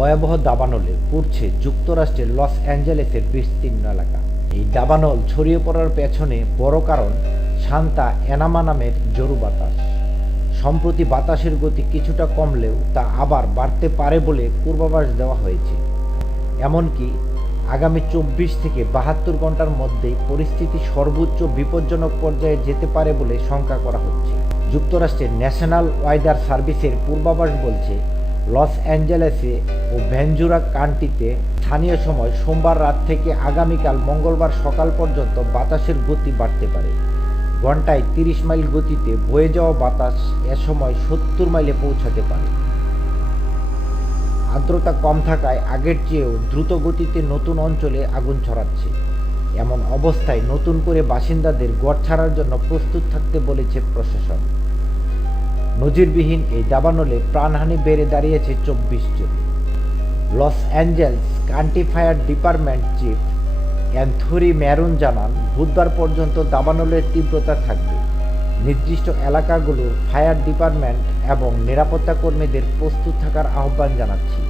ভয়াবহ দাবানলে পড়ছে যুক্তরাষ্ট্রের লস অ্যাঞ্জেলেসের বিস্তীর্ণ এলাকা। এই দাবানল ছড়িয়ে পড়ার পেছনে বড় কারণ শান্তা এনামা নামের জরু বাতাস। সম্প্রতি বাতাসের গতি কিছুটা কমলেও তা আবার বাড়তে পারে বলে পূর্বাভাস দেওয়া হয়েছে। এমনকি আগামী চব্বিশ থেকে বাহাত্তর ঘণ্টার মধ্যেই পরিস্থিতি সর্বোচ্চ বিপজ্জনক পর্যায়ে যেতে পারে বলে শঙ্কা করা হচ্ছে। যুক্তরাষ্ট্রের ন্যাশনাল ওয়েদার সার্ভিসের পূর্বাভাস বলছে লস অ্যাঞ্জেলেসে ও ভ্যানজুরা কান্টিতে স্থানীয় সময় সোমবার রাত থেকে আগামীকাল মঙ্গলবার সকাল পর্যন্ত বাতাসের গতি বাড়তে পারে। ঘন্টায় তিরিশ মাইল গতিতে বয়ে যাওয়া বাতাস এ সময় সত্তর মাইলে পৌঁছাতে পারে। আর্দ্রতা কম থাকায় আগের চেয়েও দ্রুত গতিতে নতুন অঞ্চলে আগুন ছড়াচ্ছে। এমন অবস্থায় নতুন করে বাসিন্দাদের গড় ছাড়ার জন্য প্রস্তুত থাকতে বলেছে প্রশাসন। নজিরবিহীন এই দাবানলে প্রাণহানি বেড়ে দাঁড়িয়েছে চব্বিশ জন। Los Angeles County fire department chief Anthony Marrone জানান, বুধবার পর্যন্ত দাবানলের তীব্রতা থাকবে। নির্দিষ্ট এলাকাগুলো ফায়ার ডিপার্টমেন্ট এবং নিরাপত্তা কর্মীদের প্রস্তুত থাকার আহ্বান জানাচ্ছি।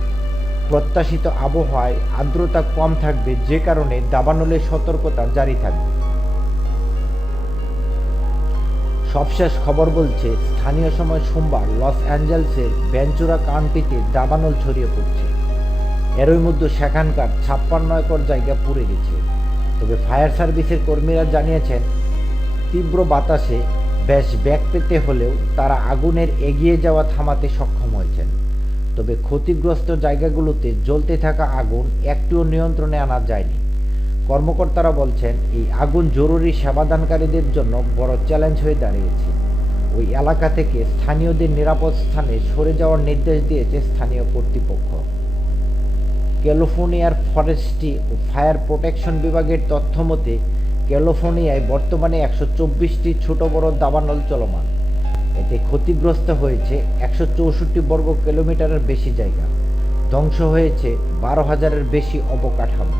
প্রত্যাশিত আবহাওয়ায় আর্দ্রতা কম থাকবে যে কারণে দাবানলের সতর্কতা জারি থাকবে। সবশেষ খবর বলছে, স্থানীয় সময় সোমবার লস অ্যাঞ্জেলসের ভেঞ্চুরা কাউন্টিতে দাবানল ছড়িয়ে পড়ছে। এরই মধ্যে সেখানকার ছাপ্পান্ন একর জায়গা পুড়ে গেছে। তবে ফায়ার সার্ভিসের কর্মীরা জানিয়েছেন, তীব্র বাতাসে বেশ ব্যাগ পেতে হলেও তারা আগুনের এগিয়ে যাওয়া থামাতে সক্ষম হয়েছেন। তবে ক্ষতিগ্রস্ত জায়গাগুলোতে জ্বলতে থাকা আগুন একটুও নিয়ন্ত্রণে আনা যায়নি। কর্মকর্তারা বলছেন, এই আগুন জরুরি সেবাদানকারীদের জন্য বড় চ্যালেঞ্জ হয়ে দাঁড়িয়েছে। ওই এলাকা থেকে স্থানীয়দের নিরাপদ স্থানে সরে যাওয়ার নির্দেশ দিয়েছে স্থানীয় কর্তৃপক্ষ। ক্যালিফোর্নিয়ার ফরেস্ট্রি ও ফায়ার প্রোটেকশন বিভাগের তথ্য মতে, ক্যালিফোর্নিয়ায় বর্তমানে একশো চব্বিশটি ছোট বড় দাবানল চলমান। এতে ক্ষতিগ্রস্ত হয়েছে একশো চৌষট্টি বর্গ কিলোমিটারের বেশি জায়গা। ধ্বংস হয়েছে বারো হাজারের বেশি অবকাঠামো।